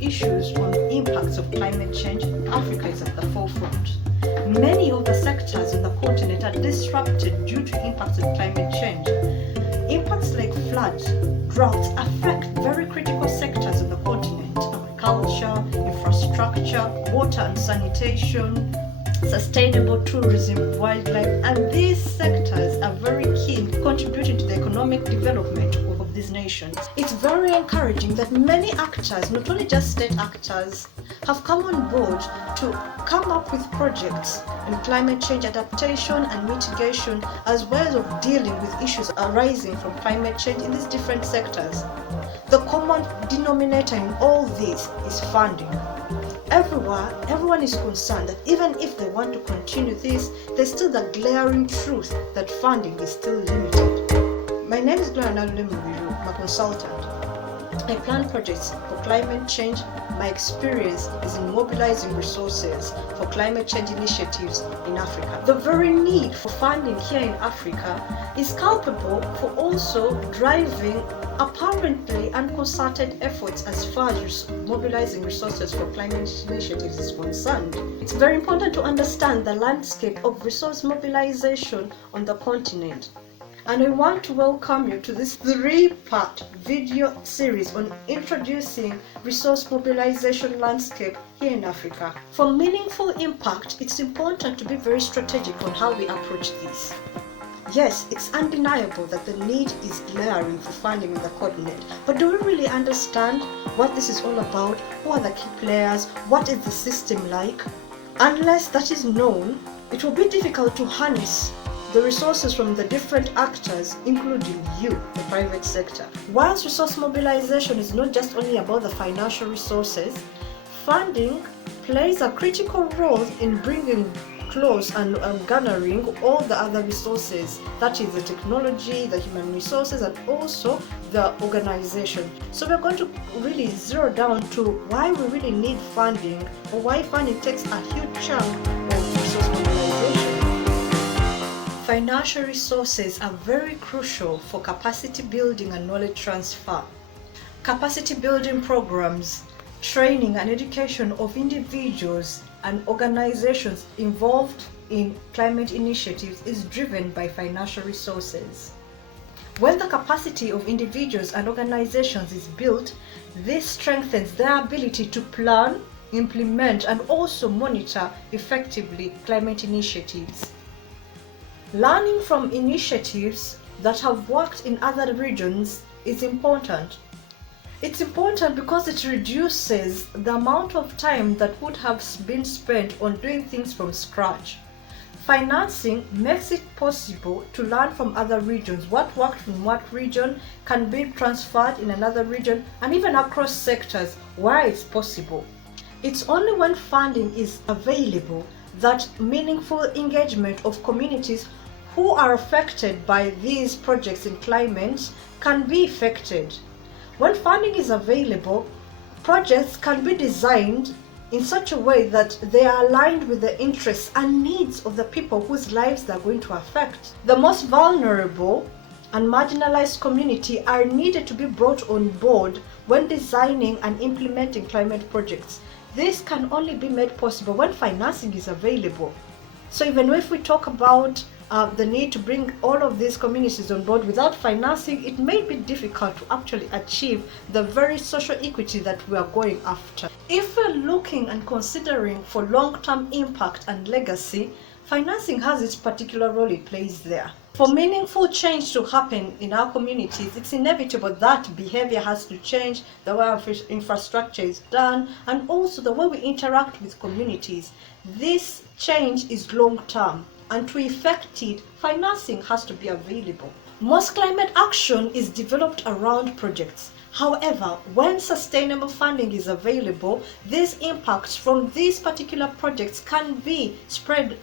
issues on impacts of climate change, Africa is at the forefront. Many of the sectors on the continent are disrupted due to impacts of climate change. Impacts like floods, droughts affect very critical sectors of the continent: agriculture, infrastructure, water and sanitation, sustainable tourism, wildlife, and these sectors are very key in contributing to the economic development of these nations. It's very encouraging that many actors, not only just state actors, have come on board to come up with projects in climate change adaptation and mitigation, as well as dealing with issues arising from climate change in these different sectors. The common denominator in all this is funding. Everyone is concerned that even if they want to continue this, there's still the glaring truth that funding is still limited. My name is Gloria Nalulemubiru, I'm a consultant. I plan projects for climate change. My experience is in mobilizing resources for climate change initiatives in Africa. The very need for funding here in Africa is culpable for also driving apparently unconcerted efforts as far as mobilizing resources for climate initiatives is concerned. It's very important to understand the landscape of resource mobilization on the continent. And I want to welcome you to this 3-part video series on introducing resource mobilization landscape here in Africa. For meaningful impact, it's important to be very strategic on how we approach this. Yes, it's undeniable that the need is glaring for funding on the continent, but do we really understand what this is all about? Who are the key players? What is the system like? Unless that is known, it will be difficult to harness the resources from the different actors, including you, the private sector. Whilst resource mobilization is not just only about the financial resources, funding plays a critical role in bringing close and garnering all the other resources, that is the technology, the human resources, and also the organization. So we're going to really zero down to why we really need funding, or why funding takes a huge chunk of resource mobilization. Financial resources are very crucial for capacity building and knowledge transfer. Capacity building programs, training and education of individuals and organizations involved in climate initiatives is driven by financial resources. When the capacity of individuals and organizations is built, this strengthens their ability to plan, implement, and also monitor effectively climate initiatives. Learning from initiatives that have worked in other regions is important. It's important because it reduces the amount of time that would have been spent on doing things from scratch. Financing makes it possible to learn from other regions. What worked in what region can be transferred in another region, and even across sectors where it's possible. It's only when funding is available that meaningful engagement of communities who are affected by these projects in climate can be effected. When funding is available, projects can be designed in such a way that they are aligned with the interests and needs of the people whose lives they are going to affect. The most vulnerable and marginalized community are needed to be brought on board when designing and implementing climate projects. This can only be made possible when financing is available. So even if we talk about the need to bring all of these communities on board, without financing, it may be difficult to actually achieve the very social equity that we are going after. If we're looking and considering for long-term impact and legacy, financing has its particular role it plays there. For meaningful change to happen in our communities, it's inevitable that behavior has to change, the way our infrastructure is done, and also the way we interact with communities. This change is long-term, and to effect it, financing has to be available. Most climate action is developed around projects. However, when sustainable funding is available, these impacts from these particular projects can be spread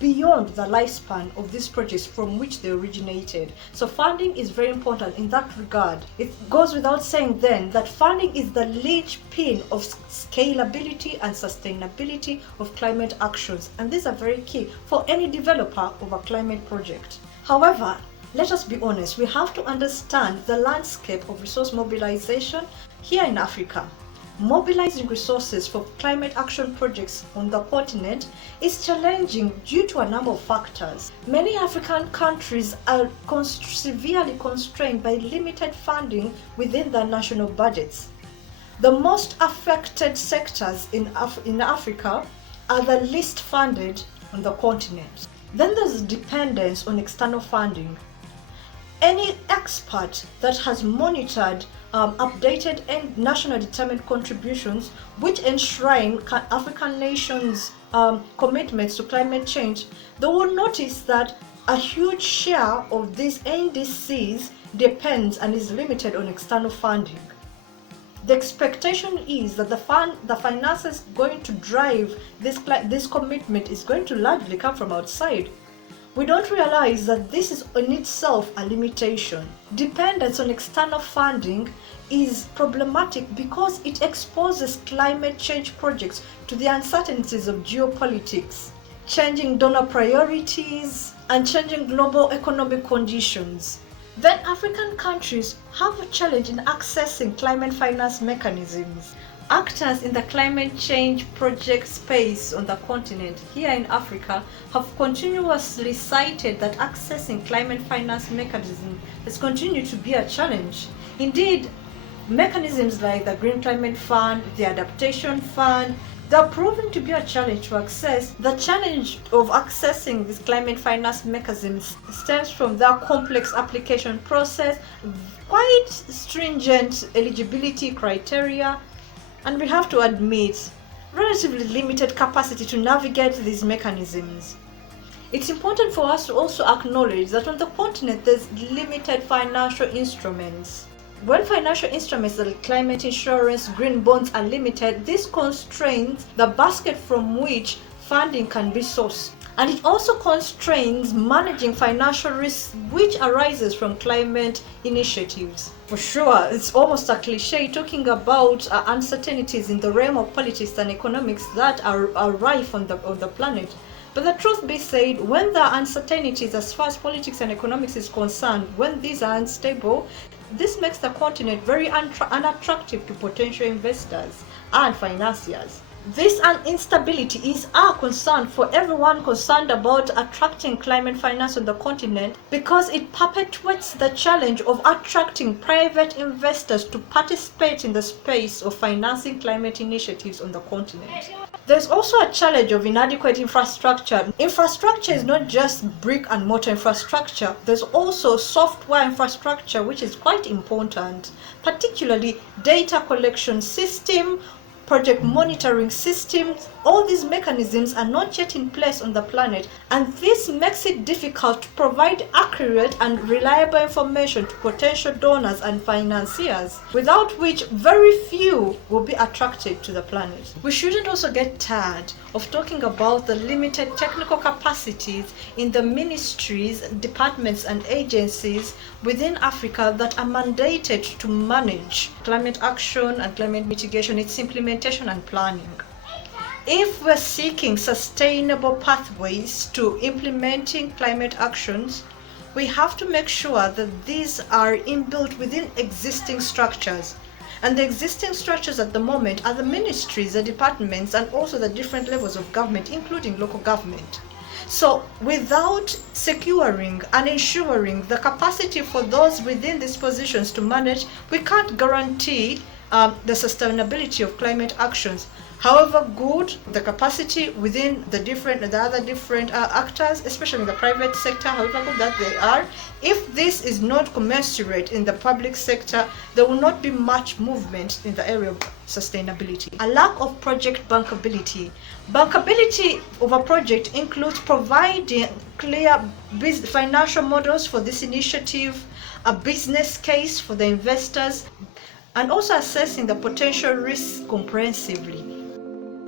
beyond the lifespan of these projects from which they originated. So funding is very important in that regard. It goes without saying then that funding is the linchpin of scalability and sustainability of climate actions, and these are very key for any developer of a climate project. However, let us be honest, we have to understand the landscape of resource mobilization here in Africa. Mobilizing resources for climate action projects on the continent is challenging due to a number of factors. Many African countries are severely constrained by limited funding within their national budgets. The most affected sectors in Africa are the least funded on the continent. Then there's dependence on external funding. Any expert that has monitored updated and national determined contributions which enshrine African nations' commitments to climate change, they will notice that a huge share of these NDCs depends and is limited on external funding. The expectation is that the finances going to drive this commitment is going to largely come from outside. We don't realize that this is in itself a limitation. Dependence on external funding is problematic because it exposes climate change projects to the uncertainties of geopolitics, changing donor priorities, and changing global economic conditions. Then African countries have a challenge in accessing climate finance mechanisms. Actors in the climate change project space on the continent here in Africa have continuously cited that accessing climate finance mechanisms has continued to be a challenge. Indeed, mechanisms like the Green Climate Fund, the Adaptation Fund, they are proving to be a challenge to access. The challenge of accessing these climate finance mechanisms stems from their complex application process, quite stringent eligibility criteria, and we have to admit, relatively limited capacity to navigate these mechanisms. It's important for us to also acknowledge that on the continent there's limited financial instruments. When financial instruments like climate insurance, green bonds are limited, this constrains the basket from which funding can be sourced. And it also constrains managing financial risks which arises from climate initiatives. For sure, it's almost a cliche talking about uncertainties in the realm of politics and economics that are rife on the planet. But the truth be said, when there are uncertainties as far as politics and economics is concerned, when these are unstable, this makes the continent very unattractive to potential investors and financiers. This instability is our concern for everyone concerned about attracting climate finance on the continent because it perpetuates the challenge of attracting private investors to participate in the space of financing climate initiatives on the continent. There's also a challenge of inadequate infrastructure. Infrastructure is not just brick and mortar infrastructure, there's also software infrastructure which is quite important, particularly data collection system, project monitoring systems. All these mechanisms are not yet in place on the planet, and this makes it difficult to provide accurate and reliable information to potential donors and financiers, without which very few will be attracted to the planet. We shouldn't also get tired of talking about the limited technical capacities in the ministries, departments and agencies within Africa that are mandated to manage climate action and climate mitigation, its implementation and planning. If we're seeking sustainable pathways to implementing climate actions, we have to make sure that these are inbuilt within existing structures. And the existing structures at the moment are the ministries, the departments, and also the different levels of government, including local government. So without securing and ensuring the capacity for those within these positions to manage, we can't guarantee the sustainability of climate actions. However good the capacity within the other different actors, especially in the private sector, however good that they are, if this is not commensurate in the public sector, there will not be much movement in the area of sustainability. A lack of project bankability. Bankability of a project includes providing clear financial models for this initiative, a business case for the investors, and also assessing the potential risks comprehensively.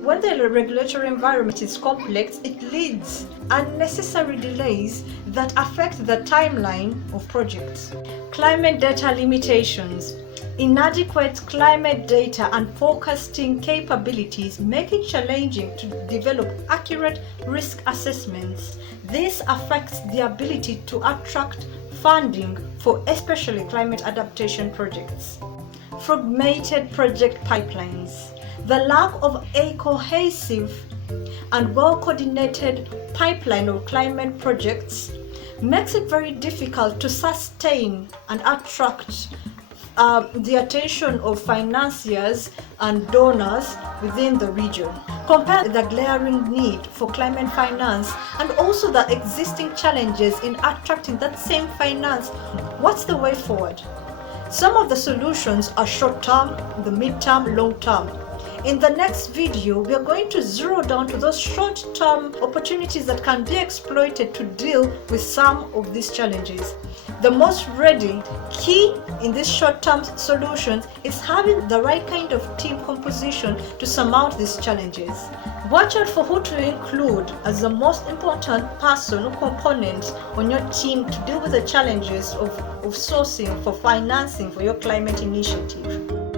When the regulatory environment is complex, it leads unnecessary delays that affect the timeline of projects. Climate data limitations. Inadequate climate data and forecasting capabilities make it challenging to develop accurate risk assessments. This affects the ability to attract funding for especially climate adaptation projects. fragmented project pipelines. The lack of a cohesive and well-coordinated pipeline of climate projects makes it very difficult to sustain and attract the attention of financiers and donors within the region. Compare the glaring need for climate finance and also the existing challenges in attracting that same finance. What's the way forward? Some of the solutions are short-term, the mid-term, long-term. In the next video, we are going to zero down to those short-term opportunities that can be exploited to deal with some of these challenges. The most ready key in these short-term solutions is having the right kind of team composition to surmount these challenges. Watch out for who to include as the most important person or component on your team to deal with the challenges of sourcing for financing for your climate initiative.